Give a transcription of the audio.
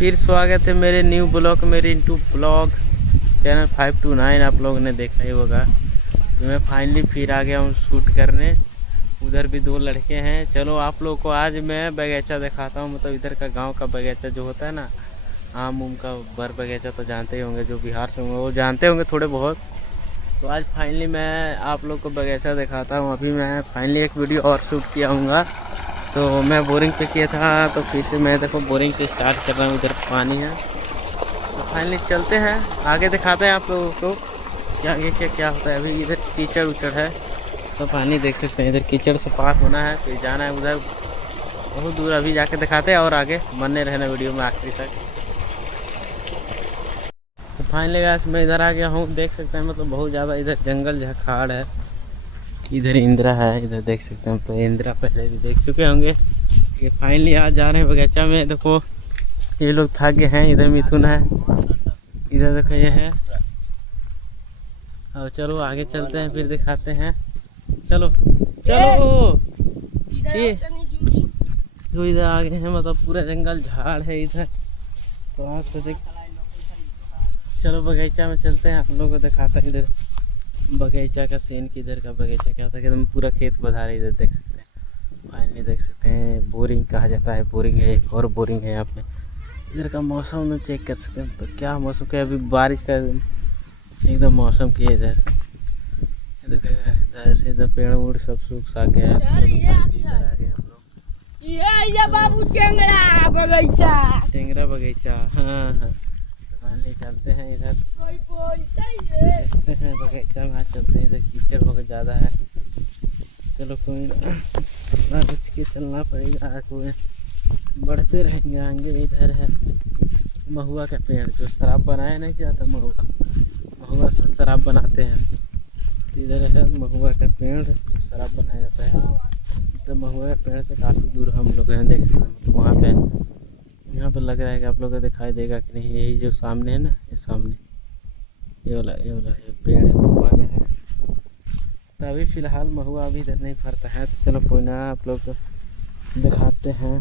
फिर स्वागत है मेरे न्यू ब्लॉग, मेरे इंटू ब्लॉग चैनल 529। आप लोगों ने देखा ही होगा। तो मैं फाइनली फिर आ गया हूँ शूट करने। उधर भी दो लड़के हैं। चलो आप लोग को आज मैं बगीचा दिखाता हूँ। मतलब इधर का गांव का बगीचा जो होता है ना, आम उम का बर बगीचा तो जानते ही होंगे, जो बिहार से होंगे वो जानते होंगे थोड़े बहुत। तो आज फाइनली मैं आप लोग को बगीचा दिखाता हूँ। अभी मैं फाइनली एक वीडियो और शूट किया हूँगा। तो मैं बोरिंग पे किया था, तो फिर से मैं देखो बोरिंग से स्टार्ट कर रहा हूँ। उधर पानी है, तो फाइनली चलते हैं आगे, दिखाते हैं आप लोगों को क्या आगे क्या क्या होता है। अभी इधर कीचड़ उचड़ है, तो पानी देख सकते हैं। इधर कीचड़ से पार होना है, फिर जाना है उधर बहुत दूर। अभी जाके दिखाते हैं और आगे बने रहना वीडियो में आखिरी तक। तो फाइनली गाइस मैं इधर आ गया हूँ, देख सकते हैं। मतलब बहुत ज़्यादा इधर जंगल झाड़ है। इधर इंदिरा है, इधर देख सकते हैं। तो इंदिरा पहले भी देख चुके होंगे। ये फाइनली आज जा रहे हैं बगीचा में। देखो ये लोग थक गए हैं। इधर मिथुन है, इधर देखो ये है। और चलो आगे चलते हैं, फिर दिखाते हैं। चलो चलो ये जो इधर आ गए हैं, मतलब पूरा जंगल झाड़ है इधर। तो आज सोचे चलो बगीचा में चलते हैं, आप लोगों को दिखाता है इधर बगीचा का सीन। किधर का बगीचा क्या था, एकदम पूरा खेत बधा रहे। इधर देख सकते हैं, फाइनली देख सकते हैं। बोरिंग कहा जाता है, बोरिंग है, एक और बोरिंग है यहाँ पे। इधर का मौसम में चेक कर सकते हैं। तो क्या मौसम का, अभी बारिश का एकदम मौसम की है। इधर पेड़ उड़ सब सूख सा गया है। तो इधर आ गए हम लोग। ये बाबू टेंगरा बगीचा, टेंगरा बगीचा। हाँ हाँ, तो फाइनली चलते हैं इधर, कोई बोलता है देखते हैं बगीचा में। आज चलते हैं, इधर कीचड़ बहुत ज़्यादा है। चलो कोई ना, बच के चलना पड़ेगा। कोई बढ़ते रहेंगे आगे। इधर है महुआ का पेड़, जो शराब बनाया नहीं जाता। महुआ से शराब बनाते हैं। इधर है महुआ का पेड़, जो शराब बनाया जाता है। तो महुआ के पेड़ से काफ़ी दूर हम लोग हैं, देख सकते हैं। तो वहाँ पे यहाँ पे लग रहा है कि आप लोगों को दिखाई देगा कि नहीं। यही जो सामने है ना, ये सामने ये वाला ये पेड़ है, महुआ का है। तो अभी फ़िलहाल महुआ अभी इधर नहीं फरता है। तो चलो कोई ना, आप लोग को दिखाते हैं।